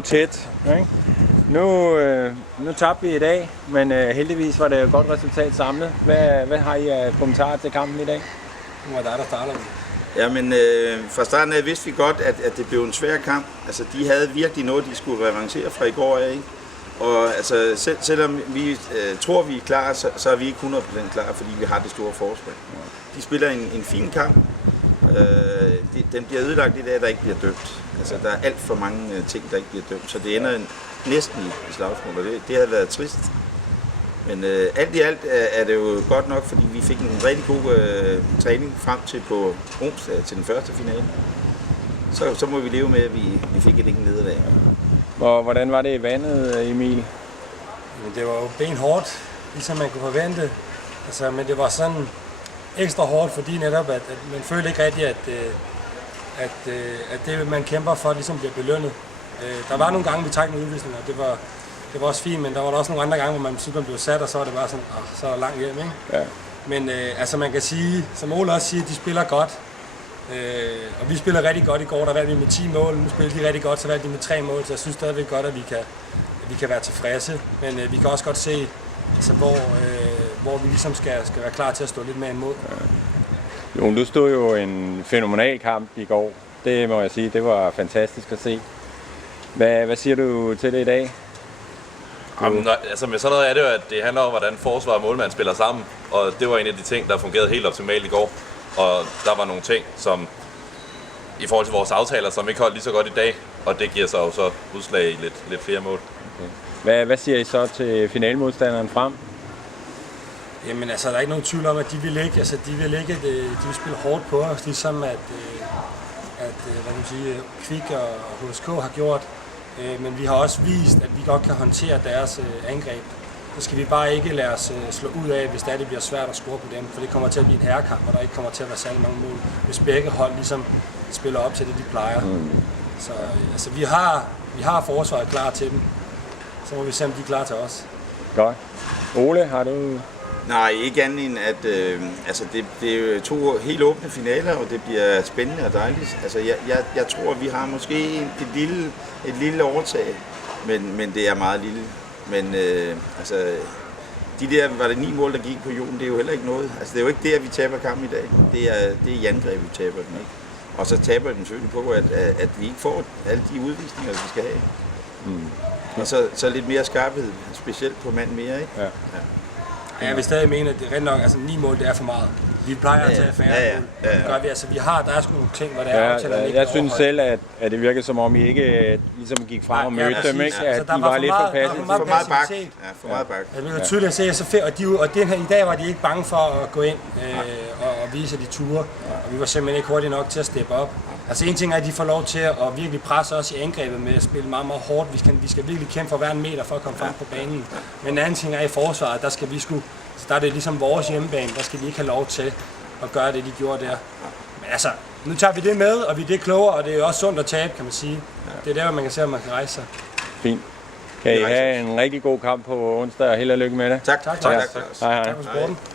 Tæt, ikke? Nu tabte vi i dag, men heldigvis var det et godt resultat samlet. Hvad har I af kommentarer til kampen i dag? Nu var der starter. Jamen, fra starten af vidste vi godt, at det blev en svær kamp. Altså, de havde virkelig noget, de skulle revancere fra i går af, ikke? Og altså, selvom vi tror, vi er klar, så er vi ikke 100% klar, fordi vi har det store forspring. De spiller en fin kamp. Den bliver ødelagt i dag, at der ikke bliver dømt. Altså, der er alt for mange ting, der ikke bliver dømt, så det ender næsten i slagsmål, og det havde været trist. Men alt i alt er det jo godt nok, fordi vi fik en rigtig god træning frem til på onsdag til den første finale. Så må vi leve med, at vi fik et ikke nederlag. Hvordan var det i vandet, Emil? Men det var jo benhårdt, ligesom man kunne forvente. Altså, men det var sådan ekstra hårdt, fordi netop, at man følte ikke rigtigt, at det, man kæmper for, ligesom bliver belønnet. Der var nogle gange, vi trak nogle udvisninger, det var også fint, men der var også nogle andre gange, hvor man synes, man blev sat, og så var det bare sådan, så er der langt hjem, ikke? Ja. Men altså man kan sige, som Ole også siger, de spiller godt. Og vi spiller rigtig godt i går, der valgte vi med 10 mål, nu spiller de rigtig godt, så valgte de med 3 mål, så jeg synes stadigvæk godt, at vi kan være tilfredse. Men vi kan også godt se, altså, hvor vi ligesom skal være klar til at stå lidt mere imod. Ja. Jo, du stod jo en fænomenal kamp i går. Det må jeg sige, det var fantastisk at se. Hvad siger du til det i dag? Jamen, altså med sådan noget er det jo, at det handler om, hvordan forsvar og målmand spiller sammen. Og det var en af de ting, der fungerede helt optimalt i går. Og der var nogle ting, som i forhold til vores aftaler, som ikke holdt lige så godt i dag. Og det giver sig jo så udslag i lidt flere mål. Okay. Hvad siger I så til finalmodstanderen frem? Jamen altså, der er ikke nogen tvivl om, at de vil spille hårdt på os, ligesom at hvad kan man sige, Kvik og HSK har gjort. Men vi har også vist, at vi godt kan håndtere deres angreb. Så skal vi bare ikke lade os slå ud af, hvis det bliver svært at score på dem, for det kommer til at blive en herrekamp, og der ikke kommer til at være særlig mange mål, hvis begge hold ligesom spiller op til det, de plejer. Så altså, vi har forsvaret klar til dem. Så må vi se, om de er klar til os. Godt. Ole, har du... Nej, ikke andet end at altså det er jo 2 helt åbne finaler, og det bliver spændende og dejligt. Altså jeg tror, vi har måske et lille overtag, men det er meget lille. Men altså de der, var det 9 mål, der gik på jorden, det er jo heller ikke noget. Altså det er jo ikke der, vi taber kampen i dag. Det er i angreb, vi taber den, ikke? Og så taber den selvfølgelig på, at vi ikke får alle de udvisninger, vi skal have. Og så lidt mere skarphed, specielt på mand mere, ikke? Ja. Ja, jeg vil stadig mene, at det er rent nok, altså 9 mål, det er for meget. Vi plejer at tage færre mål. Det gør vi, altså der er sgu nogle ting, hvor der er aftaler, jeg synes selv, at det virker som om I ikke ligesom gik frem og mødte dem, ikke? At altså, de var lidt for passive. For meget bak. Ja, for meget bak. Altså, man kan tydeligt se, så fedt, og den her, i dag var de ikke bange for at gå ind og vise, at de ture. Og vi var simpelthen ikke hurtigt nok til at steppe op. Altså en ting er, at de får lov til at virkelig presse os i angrebet med at spille meget, meget hårdt. Vi skal virkelig kæmpe for hver en meter for at komme frem på banen. Men en anden ting er i forsvaret, der skal vi der er det ligesom vores hjemmebane, der skal de ikke have lov til at gøre det, de gjorde der. Men altså, nu tager vi det med, og vi er det klogere, og det er også sundt at tabe, kan man sige. Det er der, man kan se, at man kan rejse sig. Fint. Kan I have en rigtig god kamp på onsdag, og held og lykke med det. Tak. Hej. Tak for sporten.